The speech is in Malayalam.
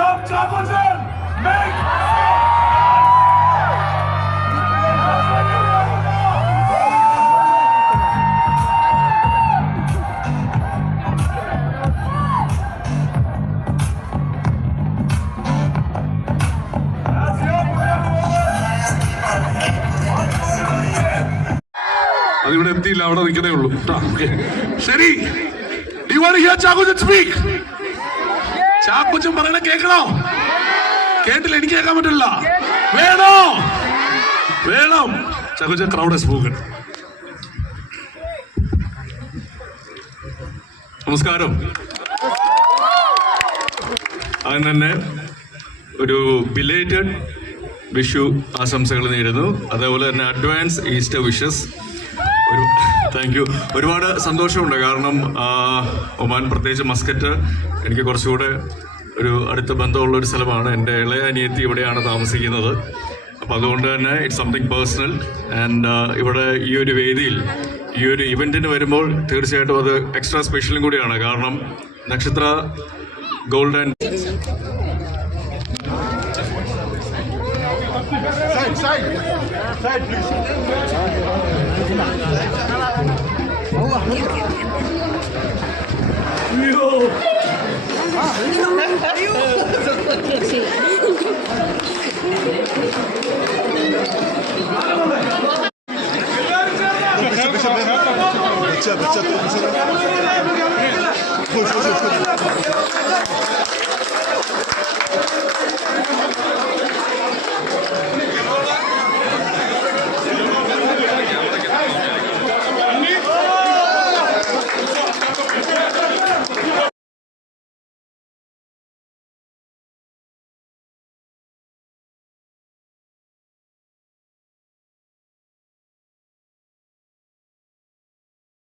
love Chakojan, make അതിവിടെ എത്തിയില്ല, അവിടെ നിൽക്കുന്നേ ഉള്ളൂ. ശരി, do you want to hear Chakojan speak? Chackochan പറയണ കേൾക്കണോ? കേട്ടില്ല, എനിക്ക് കേൾക്കാൻ പറ്റില്ല. വേണോ? വേണം. Chackochan crowd spoken. നമസ്കാരം. അതിന് തന്നെ ഒരു ബിലേറ്റഡ് വിഷു ആശംസകൾ നേരുന്നു. അതേപോലെ തന്നെ advance Easter wishes. Thank you. ഒരുപാട് സന്തോഷമുണ്ട്. കാരണം ഒമാൻ, പ്രത്യേകിച്ച് മസ്കറ്റ്, എനിക്ക് കുറച്ചുകൂടെ ഒരു അടുത്ത ബന്ധമുള്ള ഒരു സ്ഥലമാണ്. എൻ്റെ ഇളയ അനിയത്തി ഇവിടെയാണ് താമസിക്കുന്നത്. അപ്പോൾ അതുകൊണ്ട് തന്നെ ഇറ്റ്സ് സംതിങ് പേഴ്സണൽ. ആൻഡ് ഇവിടെ ഈ ഒരു വേദിയിൽ ഈ ഒരു ഇവൻറ്റിന് വരുമ്പോൾ തീർച്ചയായിട്ടും അത് എക്സ്ട്രാ സ്പെഷ്യലും കൂടിയാണ്. കാരണം നക്ഷത്ര ഗോൾഡ് ആൻഡ് Side, please. बच्चा